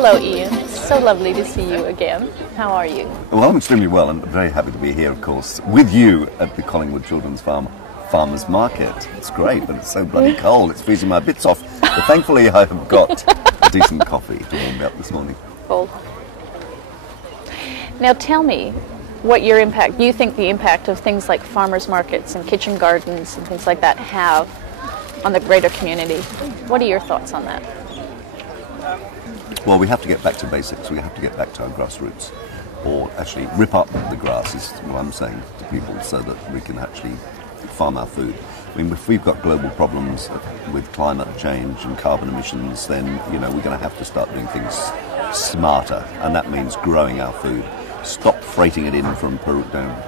Hello, Ian. So lovely to see you again. How are you? Well, I'm extremely well and very happy to be here, of course, with you at the Collingwood Children's Farmers Market. It's great, but it's so bloody cold. It's freezing my bits off. But thankfully, I have got a decent coffee to warm me up this morning. Cold. Now tell me what you think the impact of things like farmers markets and kitchen gardens and things like that have on the greater community. What are your thoughts on that? Well, we have to get back to basics. We have to get back to our grassroots, or actually rip up the grass is what I'm saying to people, so that we can actually farm our food. I mean, if we've got global problems with climate change and carbon emissions, then, you know, we're going to have to start doing things smarter, and that means growing our food. Stop freighting it in from Peru,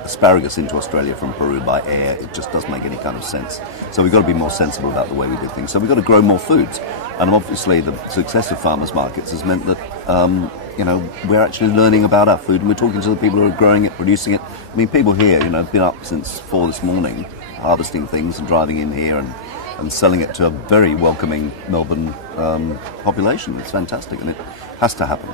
asparagus into Australia from Peru by air. It just doesn't make any kind of sense. So we've got to be more sensible about the way we do things. So we've got to grow more foods. And obviously the success of farmers markets has meant that, you know, we're actually learning about our food, and we're talking to the people who are growing it, producing it. I mean, people here, you know, have been up since 4 this morning, harvesting things and driving in here and selling it to a very welcoming Melbourne population. It's fantastic, and it has to happen.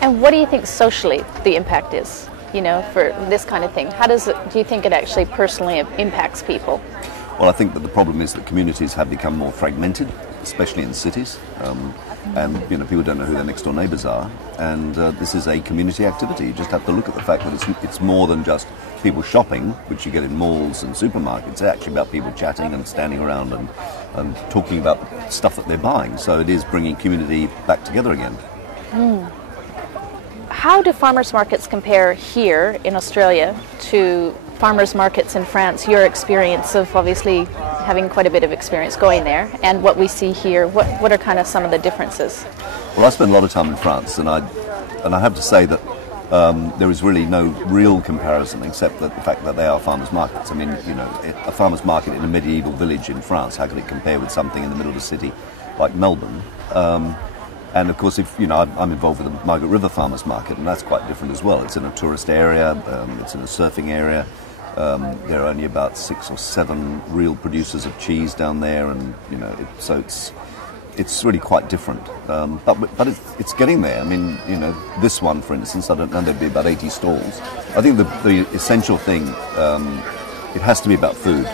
And what do you think socially the impact is, you know, for this kind of thing? How do you think it actually personally impacts people? Well, I think that the problem is that communities have become more fragmented, especially in cities, and, you know, people don't know who their next door neighbours are, and this is a community activity. You just have to look at the fact that it's more than just people shopping, which you get in malls and supermarkets. It's actually about people chatting and standing around and talking about stuff that they're buying. So it is bringing community back together again. How do farmers markets compare here in Australia to farmers markets in France? Your experience of obviously having quite a bit of experience going there, and what we see here, what are kind of some of the differences? Well, I spent a lot of time in France, and I have to say that there is really no real comparison except the fact that they are farmers markets. I mean, you know, a farmers market in a medieval village in France, how can it compare with something in the middle of the city like Melbourne? And of course, if you know, I'm involved with the Margaret River Farmers Market, and that's quite different as well. It's in a tourist area, it's in a surfing area. There are only about 6 or 7 real producers of cheese down there, and you know, so it's really quite different. But it's getting there. I mean, you know, this one, for instance, I don't know, there'd be about 80 stalls. I think the essential thing, it has to be about food.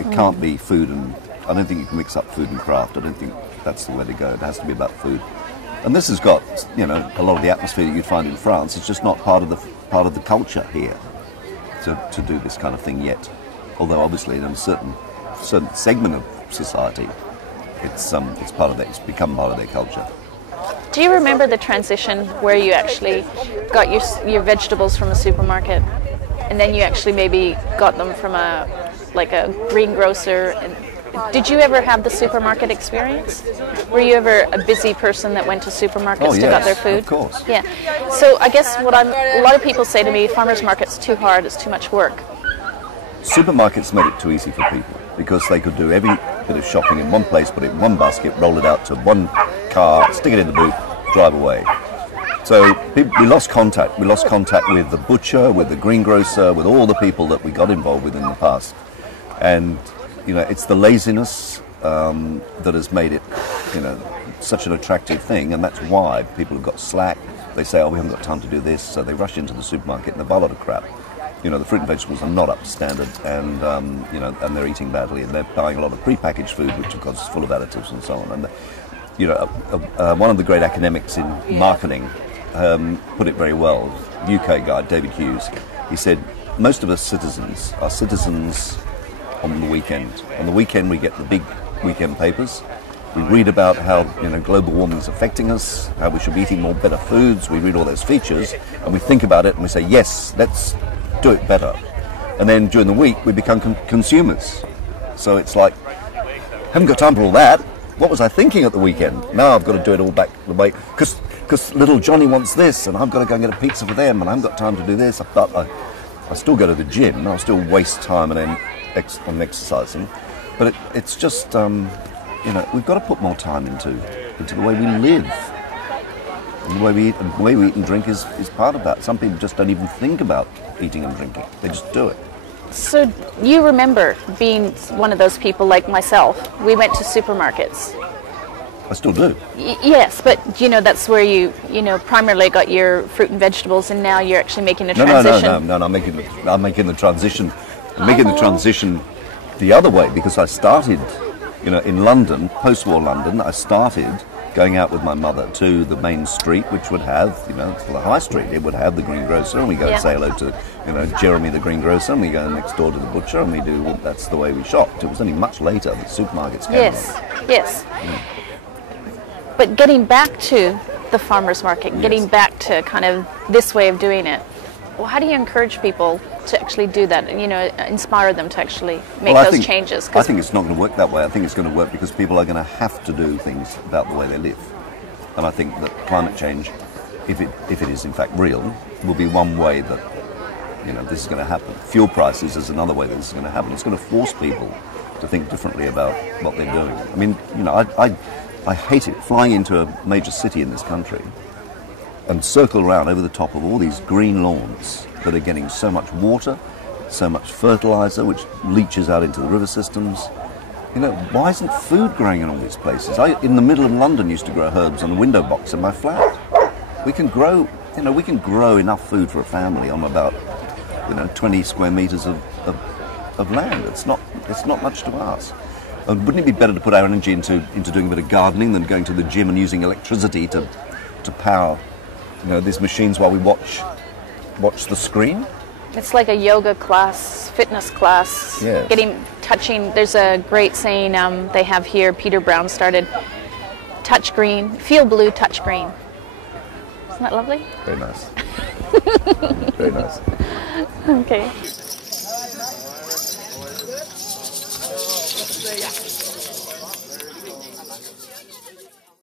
It can't be food, and I don't think you can mix up food and craft. I don't think that's the way to go. It has to be about food. And this has got, you know, a lot of the atmosphere that you'd find in France. It's just not part of the culture here to do this kind of thing yet. Although obviously in a certain segment of society, it's part of that. It's become part of their culture. Do you remember the transition where you actually got your vegetables from a supermarket, and then you actually maybe got them from a greengrocer? And did you ever have the supermarket experience? Were you ever a busy person that went to supermarkets to get their food? Of course. Yeah. So I guess a lot of people say to me, farmers market's too hard, it's too much work. Supermarkets made it too easy for people because they could do every bit of shopping in one place, put it in one basket, roll it out to one car, stick it in the boot, drive away. So we lost contact. We lost contact with the butcher, with the greengrocer, with all the people that we got involved with in the past. And you know, it's the laziness that has made it, you know, such an attractive thing, and that's why people have got slack. They say, oh, we haven't got time to do this, so they rush into the supermarket and they buy a lot of crap. You know, the fruit and vegetables are not up to standard, and you know, and they're eating badly, and they're buying a lot of prepackaged food, which of course is full of additives and so on. And you know, one of the great academics in marketing put it very well. UK guy, David Hughes, he said, most of us citizens are citizens on the weekend. On the weekend we get the big weekend papers. We read about how, you know, global warming is affecting us, how we should be eating more better foods. We read all those features and we think about it and we say, yes, let's do it better. And then during the week we become consumers. So it's like, haven't got time for all that. What was I thinking at the weekend? Now I've got to do it all back the way because little Johnny wants this, and I've got to go and get a pizza for them, and I haven't got time to do this. But I still go to the gym, and I'll still waste time and on exercising, but it's just you know, we've got to put more time into the way we live, and the way we eat and drink is part of that. Some people just don't even think about eating and drinking; they just do it. So you remember being one of those people like myself. We went to supermarkets I still do. Yes, but that's where you primarily got your fruit and vegetables, and now you're actually making a No, transition. I'm making the transition. I'm making the transition the other way, because I started, in London, post-war London. I started going out with my mother to the main street, which would have, the high street. It would have the greengrocer, and we go and say hello to, Jeremy the greengrocer, and we go next door to the butcher, and we do. Well, that's the way we shopped. It was only much later that supermarkets came. Yes. But getting back to the farmers market, getting back to kind of this way of doing it, well, how do you encourage people to actually do that and, inspire them to actually make those changes? I think it's not going to work that way. I think it's going to work because people are going to have to do things about the way they live. And I think that climate change, if it is in fact real, will be one way that, this is going to happen. Fuel prices is another way that this is going to happen. It's going to force people to think differently about what they're doing. I mean, I hate it, flying into a major city in this country and circle around over the top of all these green lawns that are getting so much water, so much fertilizer, which leaches out into the river systems. Why isn't food growing in all these places? I, in the middle of London, used to grow herbs on a window box in my flat. We can grow enough food for a family on about, 20 square meters of land. It's not much to ask. And wouldn't it be better to put our energy into doing a bit of gardening than going to the gym and using electricity to power, these machines while we watch the screen? It's like a yoga class, fitness class. Yes. Touching. There's a great saying they have here. Peter Brown started. Touch green, feel blue, touch green. Isn't that lovely? Very nice. Very nice. Okay.